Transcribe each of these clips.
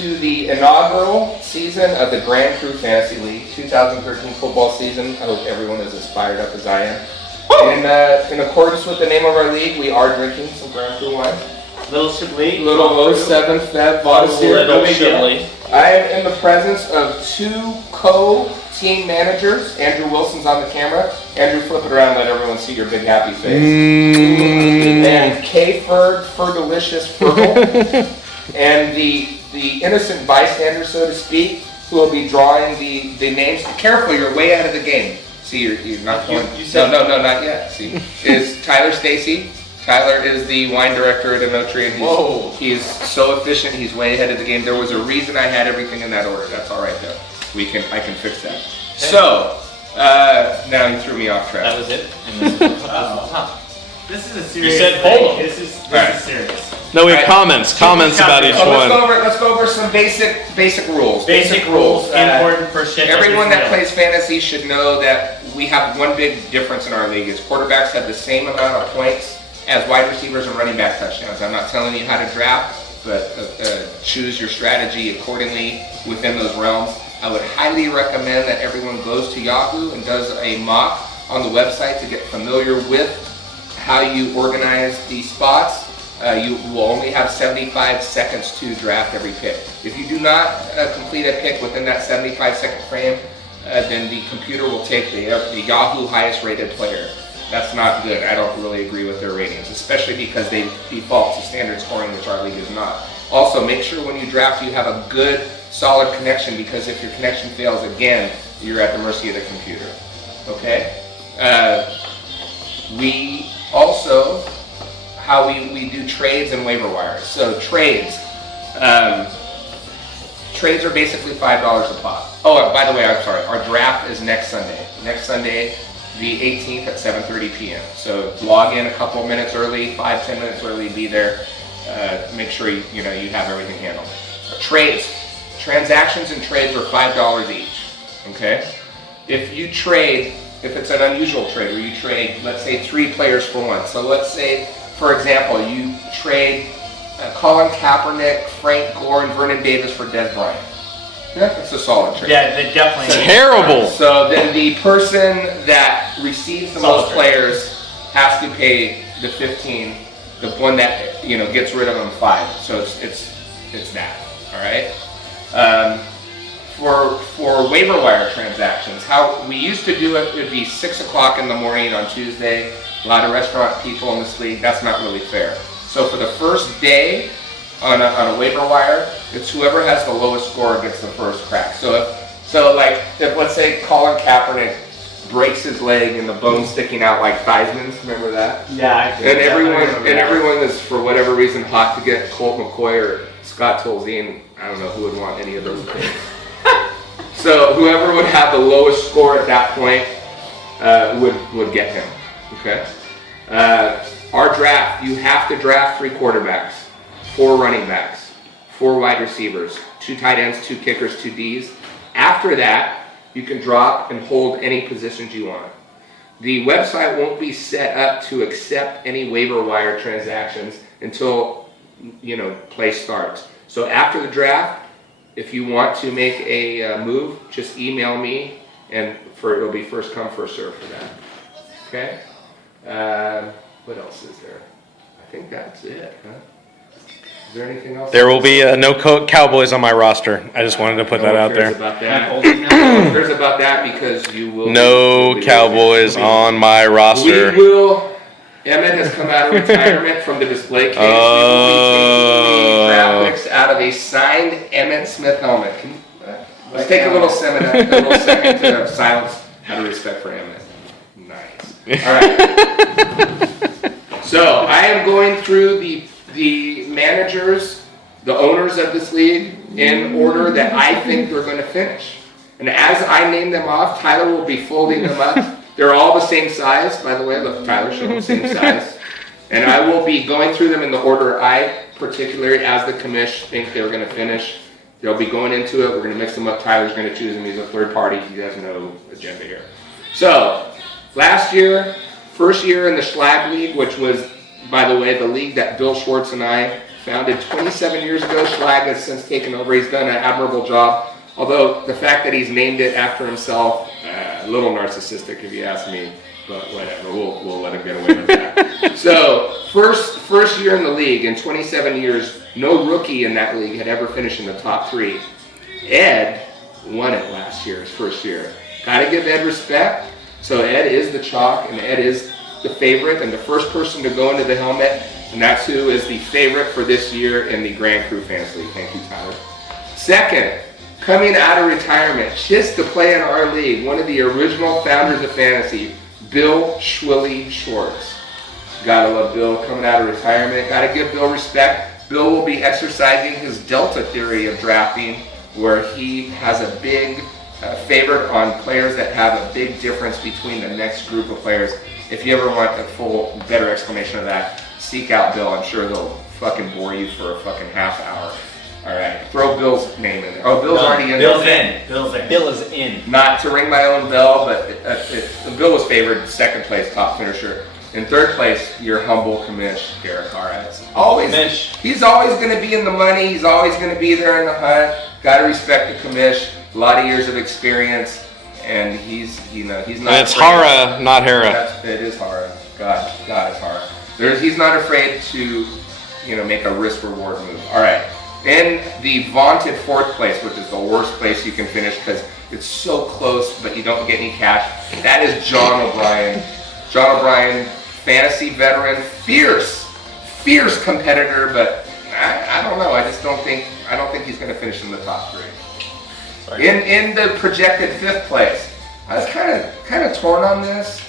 To the inaugural season of the Grand Crew Fantasy League 2013 football season. I hope everyone is as fired up as I am. In accordance with the name of our league, we are drinking some Grand Crew wine. Little Chablis. Little 07 Feb vodka. Little Chablis. I am in the presence of two co-team managers. Andrew Wilson's on the camera. Andrew, flip it around and let everyone see your big happy face. And K. Fergalicious Fergal. And the innocent bystander, so to speak, who will be drawing the names. Careful, you're way out of the game. See, you're not going. No, not yet. See, is Tyler Stacy. Tyler is the wine director at Explanatory, and he's so efficient. He's way ahead of the game. There was a reason I had everything in that order. That's all right though. I can fix that. Okay. So now you threw me off track. That was it. This is a serious. You said hold on. This is serious. No, we have comments about each one. Let's go over some basic rules. Basic rules, important for shit. Everyone that plays fantasy should know that we have one big difference in our league is quarterbacks have the same amount of points as wide receivers and running back touchdowns. I'm not telling you how to draft, but choose your strategy accordingly within those realms. I would highly recommend that everyone goes to Yahoo and does a mock on the website to get familiar with how you organize these spots. You will only have 75 seconds to draft every pick. If you do not complete a pick within that 75-second frame, then the computer will take the Yahoo highest rated player. That's not good. I don't really agree with their ratings, especially because they default to standard scoring, which our league is not. Also, make sure when you draft you have a good, solid connection, because if your connection fails again, you're at the mercy of the computer. Okay? We also, how we do trades and waiver wires. So trades are basically $5 a pop. Oh, by the way, I'm sorry. Our draft is next Sunday. Next Sunday, the 18th at 7:30 p.m. So log in a couple minutes early, 5-10 minutes early, be there. Make sure you have everything handled. Transactions and trades are $5 each. Okay. If it's an unusual trade where you trade, let's say 3 players for one. So let's say, for example, you trade Colin Kaepernick, Frank Gore, and Vernon Davis for Des Bryant. Yeah, that's a solid trade. Yeah, they definitely. Terrible. So then the person that receives the most players has to pay the 15. The one that gets rid of them 5. So it's that. All right. For waiver wire transactions, how we used to do it would be 6 o'clock in the morning on Tuesday. A lot of restaurant people in this league. That's not really fair. So for the first day on a waiver wire, it's whoever has the lowest score gets the first crack. So if let's say Colin Kaepernick breaks his leg and the bone sticking out like Theismann's, remember that? Yeah, I do. And everyone is for whatever reason hot to get Colt McCoy or Scott Tolzien. I don't know who would want any of those things. So whoever would have the lowest score at that point would get him. Okay. Our draft, you have to draft 3 quarterbacks, 4 running backs, 4 wide receivers, 2 tight ends, 2 kickers, 2 Ds. After that, you can drop and hold any positions you want. The website won't be set up to accept any waiver wire transactions until play starts. So after the draft, if you want to make a move, just email me, and it'll be first come, first serve for that. Okay. What else is there? I think that's it, huh? Is there anything else? There will be no Cowboys on my roster. I just wanted to put that out there. About that. No one cares about that because you will. No Cowboys on my roster. We will. Emmett has come out of retirement from the display case. We will be taking the graphics out of a signed Emmitt Smith helmet. Let's take a little second to silence out of respect for Emmett. Nice. All right. So I am going through the managers, the owners of this league, in order that I think they're going to finish. And as I name them off, Tyler will be folding them up. They're all the same size, by the way. Look, Tyler showed the same size. And I will be going through them in the order I particularly, as the commish, think they're going to finish. They'll be going into it. We're going to mix them up. Tyler's going to choose them. He's a third party. He has no agenda here. So, last year, first year in the Schlag League, which was, by the way, the league that Bill Schwartz and I founded 27 years ago. Schlag has since taken over. He's done an admirable job. Although the fact that he's named it after himself, a little narcissistic if you ask me, but whatever, we'll let him get away with that. So, first year in the league, in 27 years, no rookie in that league had ever finished in the top 3. Ed won it last year, his first year. Gotta give Ed respect. So Ed is the chalk, and Ed is the favorite, and the first person to go into the helmet, and that's who is the favorite for this year in the Grand Crew Fantasy League. Thank you, Tyler. Second, coming out of retirement, just to play in our league, one of the original founders of fantasy, Bill Schwilly Schwartz. Gotta love Bill coming out of retirement. Gotta give Bill respect. Bill will be exercising his Delta theory of drafting, where he has a big favorite on players that have a big difference between the next group of players. If you ever want a full, better explanation of that, seek out Bill. I'm sure they'll fucking bore you for a fucking half hour. All right, throw Bill's name in there. Oh, Bill's already in Bill's there. in. Bill's in. Bill is in. Not to ring my own bell, but Bill was favored, second place, top finisher. In third place, your humble commish, Garrett Hara. He's always going to be in the money. He's always going to be there in the hunt. Got to respect the commish. A lot of years of experience, and he's not. It's Hara, not Hara. It is Hara. God, it's Hara. He's not afraid to, make a risk reward move. All right. In the vaunted fourth place, which is the worst place you can finish because it's so close, but you don't get any cash. That is John O'Brien. John O'Brien, fantasy veteran, fierce competitor, but I don't know. I don't think he's going to finish in the top 3. Sorry. In the projected 5th place, I was kind of torn on this.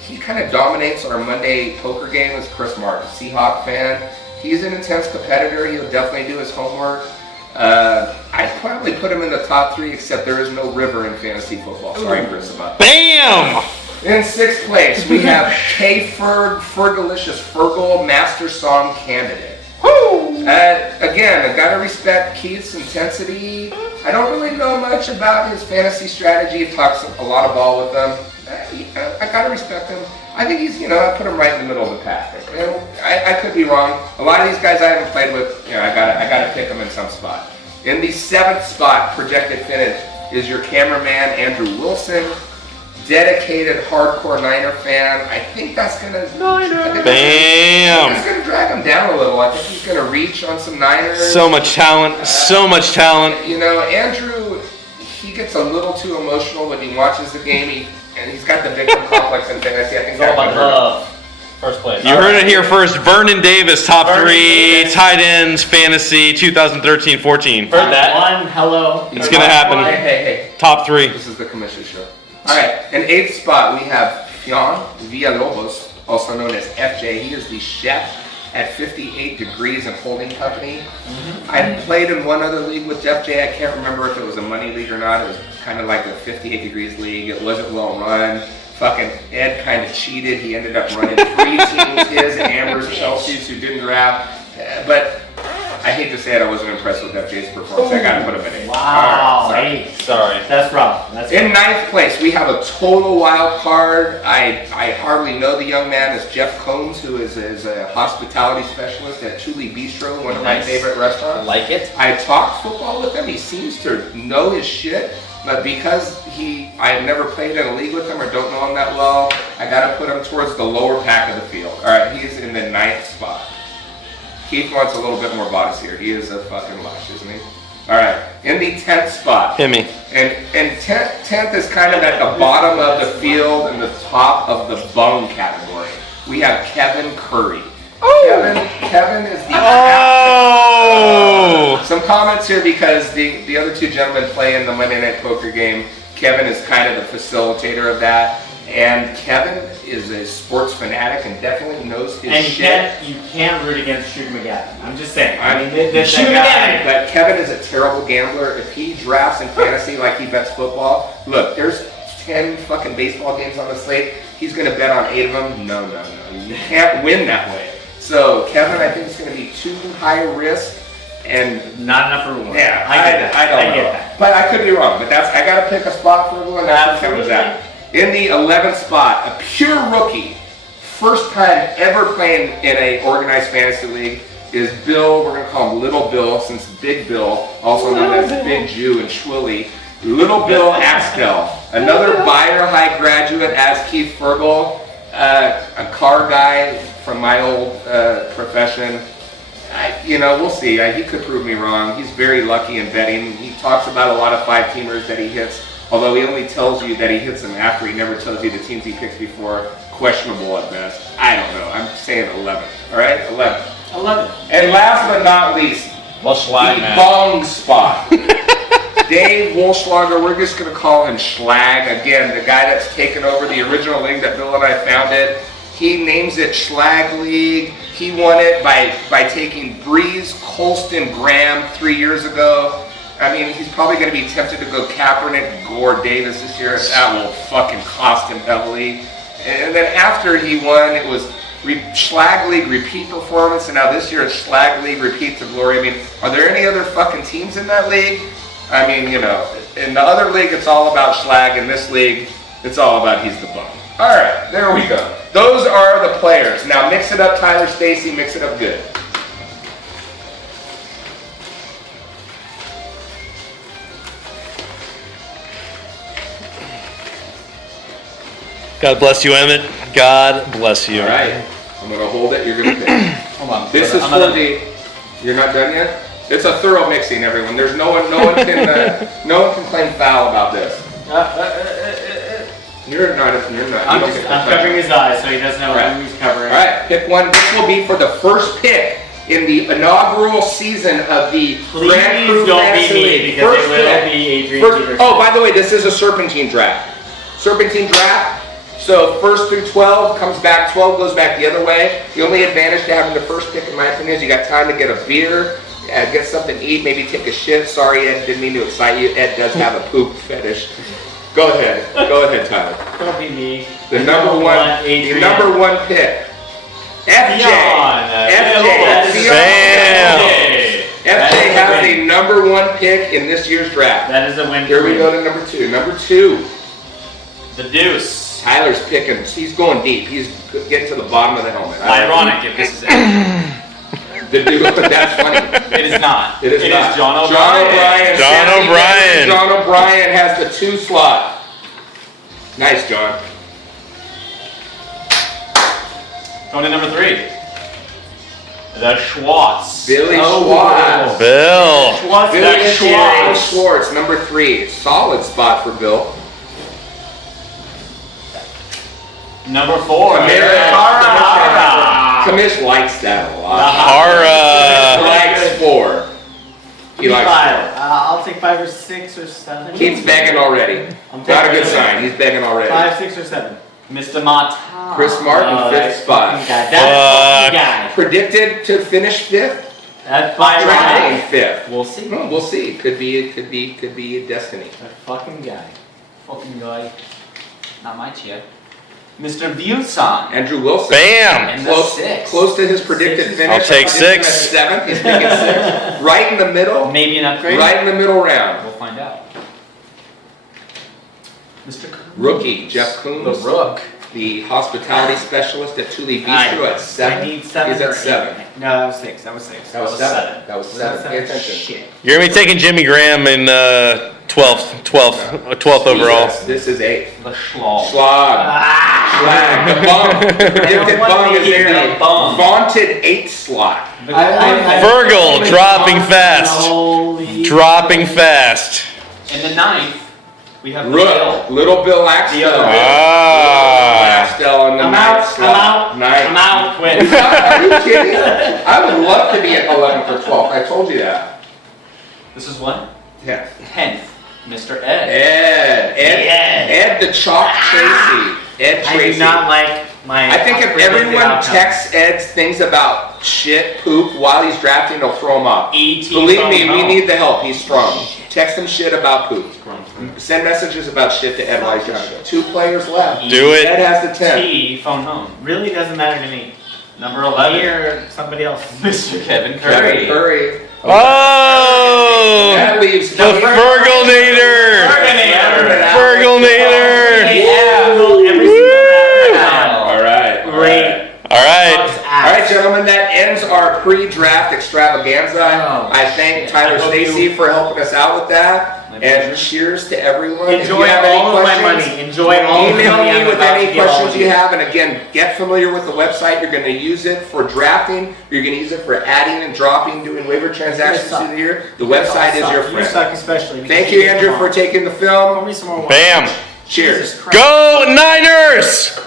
He kind of dominates our Monday poker game as Chris Martin, Seahawk fan. He's an intense competitor. He'll definitely do his homework. I'd probably put him in the top 3, except there is no river in fantasy football. Sorry, Chris, about that. Bam! In 6th place, we have K. Fergalicious Fergal, Master Song Candidate. Woo! Again, I gotta respect Keith's intensity. I don't really know much about his fantasy strategy. He talks a lot of ball with them. I gotta respect him. I think he's, I put him right in the middle of the pack. I could be wrong. A lot of these guys I haven't played with, I gotta pick them in some spot. In the 7th spot, projected finish, is your cameraman, Andrew Wilson. Dedicated hardcore Niner fan. I think that's gonna Bam! That's gonna drag him down a little. I think he's gonna reach on some Niners. So much talent. Andrew, he gets a little too emotional when he watches the game. And he's got the victim complex in fantasy. I think It's all about love. First place. You heard it here first. Vernon Davis, top 3 tight ends, fantasy, 2013-14. Heard that. Hello. It's gonna happen. Hey. Top 3. This is the commission show. All right. In 8th spot, we have Fionn Villalobos, also known as FJ. He is the chef at 58 Degrees and Holding Company. I played in one other league with FJ. I can't remember if it was a money league or not. It was kind of like the 58 Degrees league. It wasn't well run. Fucking Ed kind of cheated. He ended up running 3 teams, his and Amber's, Chelsea's, who didn't draft. But I hate to say it, I wasn't impressed with FJ's performance. I got to put him in 8. Wow. Right, Sorry. That's rough. In 9th place, we have a total wild card. I hardly know the young man. It's Jeff Combs, who is a hospitality specialist at Chuli Bistro, one of my favorite restaurants. Like it. I talked football with him. He seems to know his shit. But because I have never played in a league with him or don't know him that well, I got to put him towards the lower pack of the field. All right, he's in the 9th spot. Keith wants a little bit more bodies here. He is a fucking lush, isn't he? All right, in the 10th spot. Hit me. And 10th is kind of at the bottom of the field and the top of the bone category. We have Kevin Curry. Kevin is the some comments here because the other 2 gentlemen play in the Monday Night Poker game. Kevin is kind of the facilitator of that. And Kevin is a sports fanatic and definitely knows his shit. And you can't root against Shooter McGavin. I'm just saying. Shooter McGavin. But Kevin is a terrible gambler. If he drafts in fantasy like he bets football, look, there's 10 fucking baseball games on the slate. He's going to bet on 8 of them. No. You can't win that way. So Kevin, I think it's going to be too high risk and not enough reward. Yeah, I don't know. get that. But I could be wrong. But I got to pick a spot for everyone. That's where Kevin's at. In the 11th spot, a pure rookie, first time ever playing in a organized fantasy league. is Bill. We're gonna call him Little Bill, since Big Bill, also known as Big Jew and Schwilly. Little Bill Axtell, another Bayer High graduate as Keith Fergal, a car guy from my old profession. We'll see. He could prove me wrong. He's very lucky in betting. He talks about a lot of 5-teamers that he hits, although he only tells you that he hits them after. He never tells you the teams he picks before. Questionable at best. I don't know. I'm saying 11. All right, 11. 11. And last but not least, Well, Schlag, the man. bong spot. Dave Wolschlager, we're just going to call him Schlag. Again, the guy that's taken over the original league that Bill and I founded. He names it Schlag League. He won it by taking Breeze, Colston, Graham 3 years ago. I mean, he's probably going to be tempted to go Kaepernick, Gore, Davis this year. That will fucking cost him heavily. And then after he won, it was Schlag League repeat performance, and now this year it's Schlag League repeat to glory. I mean, are there any other fucking teams in that league? I mean, in the other league it's all about Schlag. In this league, it's all about he's the bum. All right, there we go. Those are the players. Now mix it up, Tyler Stacy, mix it up good. God bless you, Emmett. God bless you. All right, I'm gonna hold it. You're gonna pick. Hold on. This is for the. You're not done yet. It's a thorough mixing, everyone. There's no one can claim foul about this. You're not. I'm covering his eyes so he doesn't know who he's covering. All right, pick one. This will be for the first pick in the inaugural season of the Grand Prix Please don't Fantasy be me League. because First it will pick. be Adrian Peterson. Oh, by the way, this is a serpentine draft. Serpentine draft. So first through 12 comes back. 12 goes back the other way. The only advantage to having the first pick, in my opinion, is you got time to get a beer, get something to eat, maybe take a shit. Sorry, Ed, didn't mean to excite you. Ed does have a poop fetish. Go ahead, Tyler. Don't be me. The number one pick. FJ. FJ has the number one pick in this year's draft. That is a win. Here we go to number two. Number two. The deuce. Tyler's picking. He's going deep. He's getting to the bottom of the helmet. Ironic if this is The dude, that's funny. It is not. It is not. Is John O'Brien. John O'Brien has the 2 slot. Nice, John. Going to number 3. The Schwartz. Billy Schwartz. Bill. Billy Schwartz, number 3. Solid spot for Bill. Number 4. Hara. Kamish likes that a lot. Hara. Likes 4. He likes 4. I'll take 5 or 6 or 7. Keith's begging already. Not a good sign. He's begging already. 5, 6, or 7. Mr. Martin. Chris Martin, 5th spot. That's the guy. Predicted to finish 5th. That's Drafting 5th. We'll see. Oh, we'll see. Could be destiny. That fucking guy. Fucking guy. Not my chair. Mr. Vilson. Andrew Wilson. Bam. And the 6. Close to his predicted 6 is- finish. I'll take He's picking 6. 7th. He's picking 6. Right in the middle. Maybe an upgrade. Right in the middle round. We'll find out. Mr. Coons. Rookie Jeff The Coombs, Rook. the hospitality specialist at Thule Bistro at 7. I need 7. He's at or 7. 8. No, that was 6. That was 6. That was 7. That was Was that 7. Pay attention. Shit. You're going to be taking Jimmy Graham in 12th overall. This is 8. The Schlag. Schlag. Schlag. The bum. The predicted bum is hear in the the bum. vaunted 8th slot. Virgil dropping fast. Holy. Dropping fast. In the 9th, we have the Rook. Little Bill Axtell. The other. Axtell in the I'm 9th out. slot. I'm out. Quit. Are you kidding? I would love to be at 11th or 12th. I told you that. This is what? Yeah. 10th. Mr. Ed. Ed the Chalk Tracy. Ed I Tracy. do not like my. I think if everyone texts Ed's things about shit, poop, while he's drafting, they'll throw him off. E.T. Believe me, phone we home. need the help. He's strong. Text him shit about poop. Send messages about shit to Ed while he's drafting. 2 players left. Do it. Ed has the 10. T. Phone home. Really doesn't matter to me. Number 11. Me or somebody else. Mr. Kevin Kevin Curry. Curry. Oh! That leaves The Fergalnator! Fergalnator! Every single round. All right. Great. All right. All right, gentlemen, that ends our pre-draft extravaganza. Oh, I thank shit. Tyler I hope Stacy for helping us out with that. My And pleasure. cheers to everyone. If you Enjoy have any all of my questions, money. Enjoy all of the email money me I'm with about to any give all questions of you have. And again, get familiar with the website. You're going to use it for drafting. You're going to use it for adding and dropping, doing waiver transactions suck. through the year. The website is your You friend. suck especially. because Thank you, get Andrew, some for more. taking the Pour film. me some more wine. Bam. Cheers. Jesus Christ. Go Niners!